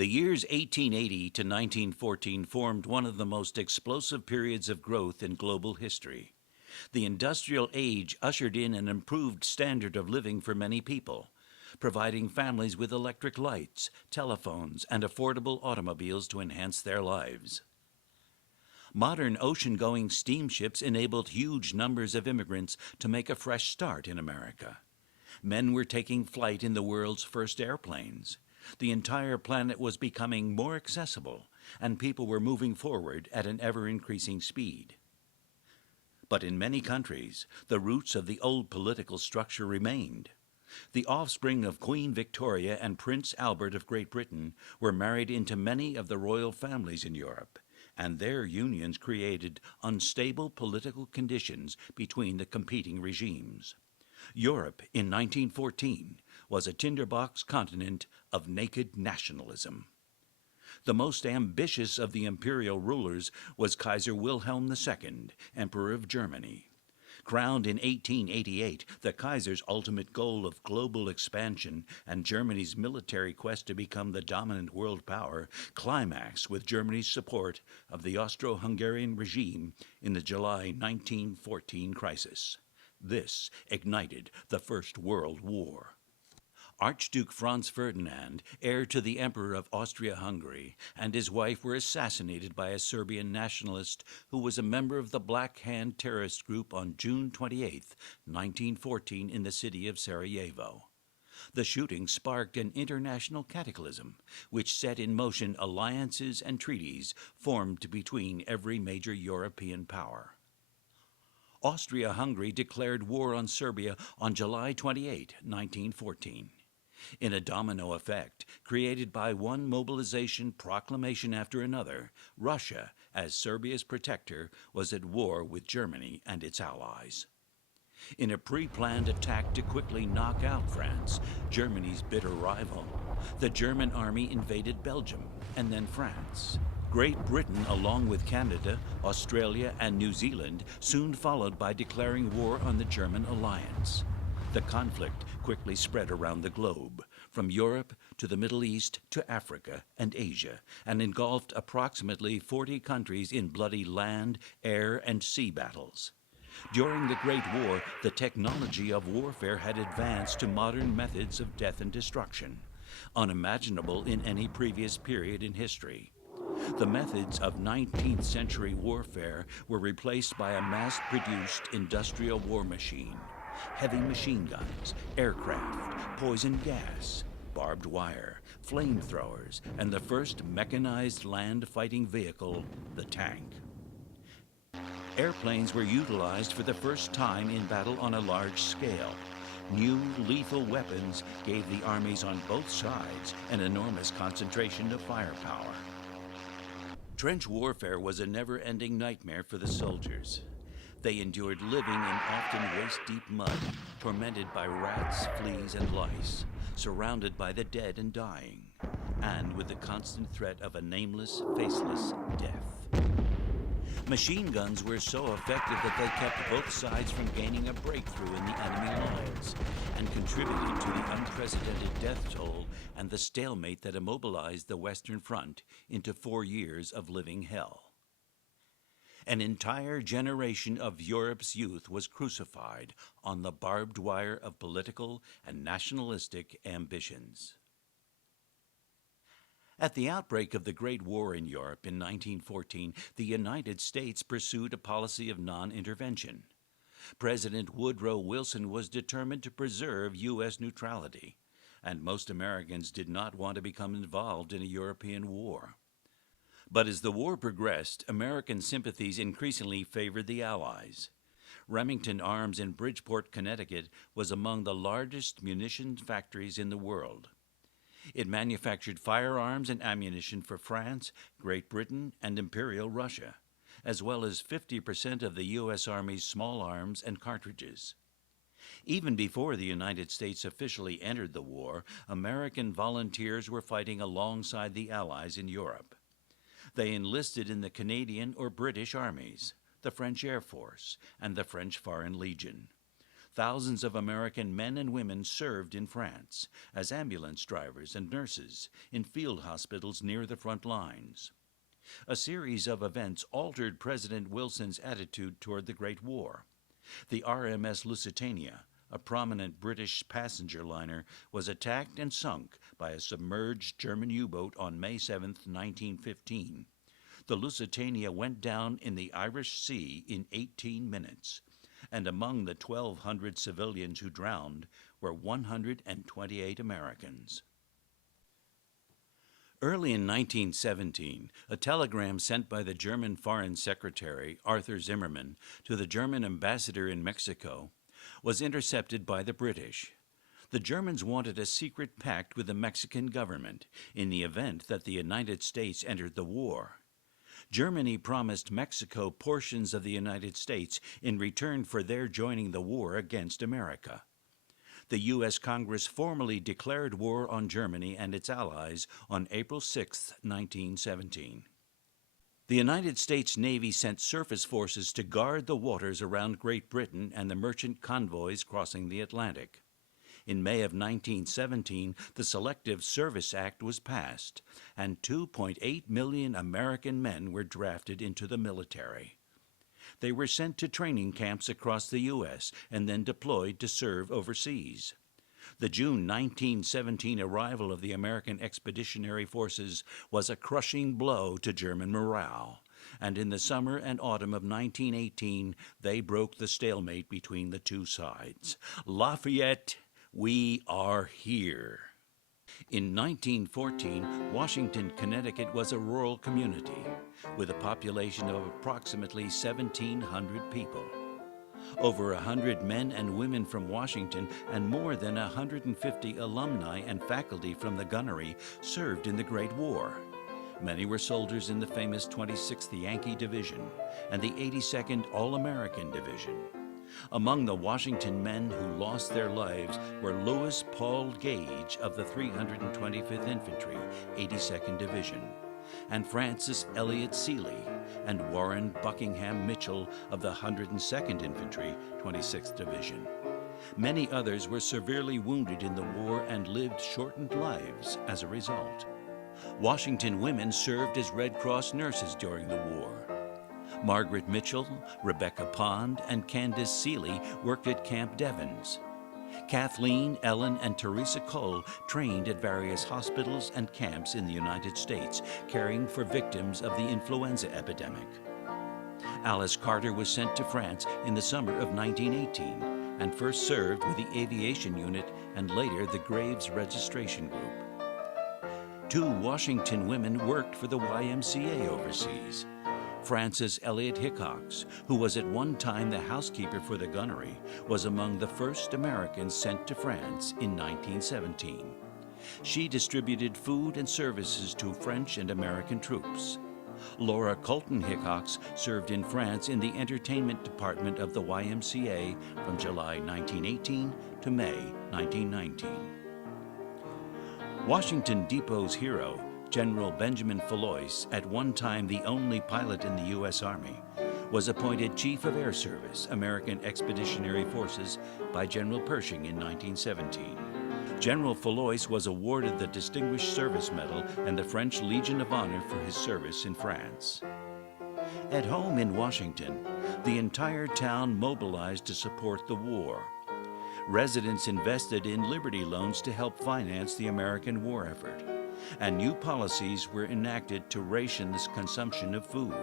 The years 1880 to 1914 formed one of the most explosive periods of growth in global history. The industrial age ushered in an improved standard of living for many people, providing families with electric lights, telephones, and affordable automobiles to enhance their lives. Modern ocean-going steamships enabled huge numbers of immigrants to make a fresh start in America. Men were taking flight in the world's first airplanes. The entire planet was becoming more accessible, and people were moving forward at an ever-increasing speed. But in many countries, the roots of the old political structure remained. The offspring of Queen Victoria and Prince Albert of Great Britain were married into many of the royal families in Europe, and their unions created unstable political conditions between the competing regimes. Europe in 1914 was a tinderbox continent of naked nationalism. The most ambitious of the imperial rulers was Kaiser Wilhelm II, Emperor of Germany. Crowned in 1888, the Kaiser's ultimate goal of global expansion and Germany's military quest to become the dominant world power climaxed with Germany's support of the Austro-Hungarian regime in the July 1914 crisis. This ignited the First World War. Archduke Franz Ferdinand, heir to the Emperor of Austria-Hungary, and his wife were assassinated by a Serbian nationalist who was a member of the Black Hand terrorist group on June 28, 1914, in the city of Sarajevo. The shooting sparked an international cataclysm, which set in motion alliances and treaties formed between every major European power. Austria-Hungary declared war on Serbia on July 28, 1914. In a domino effect, created by one mobilization proclamation after another, Russia, as Serbia's protector, was at war with Germany and its allies. In a pre-planned attack to quickly knock out France, Germany's bitter rival, the German army invaded Belgium and then France. Great Britain, along with Canada, Australia, and New Zealand, soon followed by declaring war on the German alliance. The conflict quickly spread around the globe, from Europe to the Middle East to Africa and Asia, and engulfed approximately 40 countries in bloody land, air, and sea battles. During the Great War, the technology of warfare had advanced to modern methods of death and destruction, unimaginable in any previous period in history. The methods of 19th century warfare were replaced by a mass-produced industrial war machine. Heavy machine guns, aircraft, poison gas, barbed wire, flamethrowers, and the first mechanized land fighting vehicle, the tank. Airplanes were utilized for the first time in battle on a large scale. New lethal weapons gave the armies on both sides an enormous concentration of firepower. Trench warfare was a never-ending nightmare for the soldiers. They endured living in often waist-deep mud, tormented by rats, fleas, and lice, surrounded by the dead and dying, and with the constant threat of a nameless, faceless death. Machine guns were so effective that they kept both sides from gaining a breakthrough in the enemy lines, and contributed to the unprecedented death toll and the stalemate that immobilized the Western Front into 4 years of living hell. An entire generation of Europe's youth was crucified on the barbed wire of political and nationalistic ambitions. At the outbreak of the Great War in Europe in 1914, the United States pursued a policy of non-intervention. President Woodrow Wilson was determined to preserve U.S. neutrality, and most Americans did not want to become involved in a European war. But as the war progressed, American sympathies increasingly favored the Allies. Remington Arms in Bridgeport, Connecticut, was among the largest munitions factories in the world. It manufactured firearms and ammunition for France, Great Britain, and Imperial Russia, as well as 50% of the U.S. Army's small arms and cartridges. Even before the United States officially entered the war, American volunteers were fighting alongside the Allies in Europe. They enlisted in the Canadian or British armies, the French Air Force, and the French Foreign Legion. thousands of American men and women served in France as ambulance drivers and nurses in field hospitals near the front lines. A series of events altered President Wilson's attitude toward the Great War. The RMS Lusitania, a prominent British passenger liner, was attacked and sunk by a submerged German U-boat on May 7, 1915. The Lusitania went down in the Irish Sea in 18 minutes, and among the 1,200 civilians who drowned were 128 Americans. Early in 1917, a telegram sent by the German Foreign Secretary, Arthur Zimmermann, to the German ambassador in Mexico was intercepted by the British. The Germans wanted a secret pact with the Mexican government in the event that the United States entered the war. Germany promised Mexico portions of the United States in return for their joining the war against America. The U.S. Congress formally declared war on Germany and its allies on April 6, 1917. The United States Navy sent surface forces to guard the waters around Great Britain and the merchant convoys crossing the Atlantic. In May of 1917, the Selective Service Act was passed, and 2.8 million American men were drafted into the military. They were sent to training camps across the U.S. and then deployed to serve overseas. The June 1917 arrival of the American Expeditionary Forces was a crushing blow to German morale, and in the summer and autumn of 1918, they broke the stalemate between the two sides. Lafayette, we are here. In 1914, Washington, Connecticut was a rural community with a population of approximately 1,700 people. Over 100 men and women from Washington and more than 150 alumni and faculty from the gunnery served in the Great War. Many were soldiers in the famous 26th Yankee Division and the 82nd All-American Division. Among the Washington men who lost their lives were Louis Paul Gage of the 325th Infantry, 82nd Division, and Francis Elliott Seeley and Warren Buckingham Mitchell of the 102nd Infantry, 26th Division. Many others were severely wounded in the war and lived shortened lives as a result. Washington women served as Red Cross nurses during the war. Margaret Mitchell, Rebecca Pond, and Candace Seeley worked at Camp Devens. Kathleen, Ellen, and Teresa Cole trained at various hospitals and camps in the United States, caring for victims of the influenza epidemic. Alice Carter was sent to France in the summer of 1918 and first served with the Aviation Unit and later the Graves Registration Group. 2 Washington women worked for the YMCA overseas. Frances Elliott Hickox, who was at one time the housekeeper for the gunnery, was among the first Americans sent to France in 1917. She distributed food and services to French and American troops. Laura Colton Hickox served in France in the entertainment department of the YMCA from July 1918 to May 1919. Washington Depot's hero, General Benjamin Falois, at one time the only pilot in the U.S. Army, was appointed Chief of Air Service, American Expeditionary Forces, by General Pershing in 1917. General Falois was awarded the Distinguished Service Medal and the French Legion of Honor for his service in France. At home in Washington, the entire town mobilized to support the war. Residents invested in Liberty loans to help finance the American war effort, and new policies were enacted to ration the consumption of food.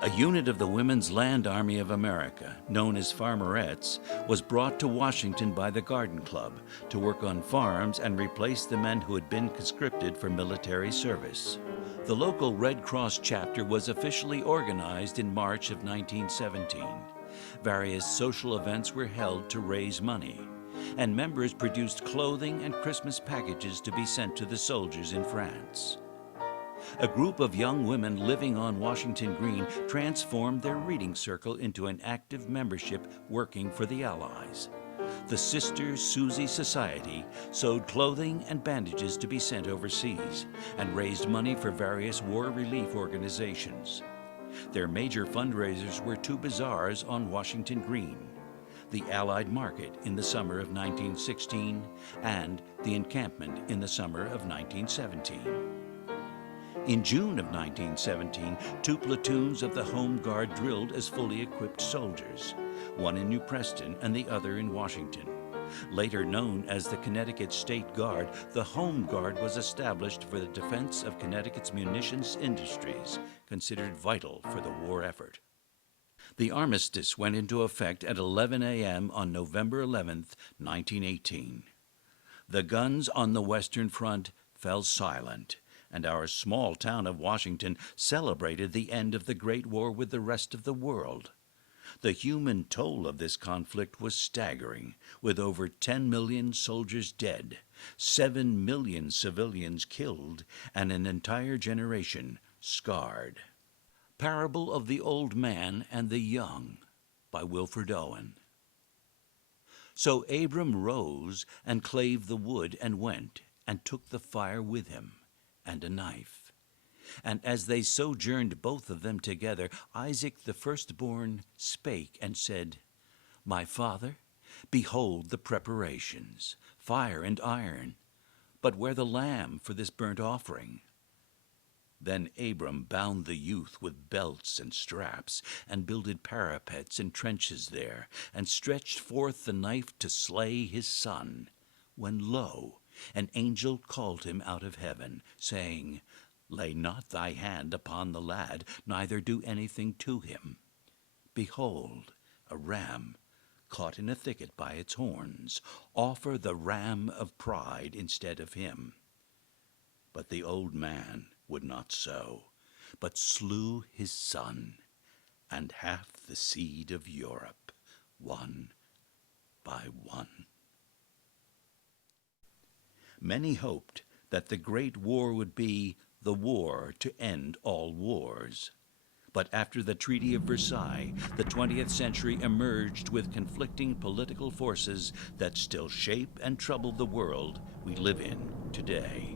A unit of the Women's Land Army of America, known as Farmerettes, was brought to Washington by the Garden Club to work on farms and replace the men who had been conscripted for military service. The local Red Cross chapter was officially organized in March of 1917. Various social events were held to raise money, and members produced clothing and Christmas packages to be sent to the soldiers in France. A group of young women living on Washington Green transformed their reading circle into an active membership working for the Allies. The Sister Susie Society sewed clothing and bandages to be sent overseas and raised money for various war relief organizations. Their major fundraisers were 2 bazaars on Washington Green. the Allied Market in the summer of 1916, and the encampment in the summer of 1917. In June of 1917, 2 platoons of the Home Guard drilled as fully equipped soldiers, one in New Preston and the other in Washington. Later known as the Connecticut State Guard, the Home Guard was established for the defense of Connecticut's munitions industries, considered vital for the war effort. The armistice went into effect at 11 a.m. on November 11, 1918. The guns on the Western Front fell silent, and our small town of Washington celebrated the end of the Great War with the rest of the world. The human toll of this conflict was staggering, with over 10 million soldiers dead, 7 million civilians killed, and an entire generation scarred. Parable of the Old Man and the Young by Wilfred Owen. So Abram rose and clave the wood and went, and took the fire with him, and a knife. And as they sojourned both of them together, Isaac the firstborn spake and said, My father, behold the preparations, fire and iron, but where the lamb for this burnt offering? Then Abram bound the youth with belts and straps, and builded parapets and trenches there, and stretched forth the knife to slay his son, when lo, an angel called him out of heaven, saying, Lay not thy hand upon the lad, neither do anything to him. Behold, a ram caught in a thicket by its horns. Offer the ram of pride instead of him. But the old man would not so, but slew his son, and half the seed of Europe, one by one. Many hoped that the Great War would be the war to end all wars. But after the Treaty of Versailles, the 20th century emerged with conflicting political forces that still shape and trouble the world we live in today.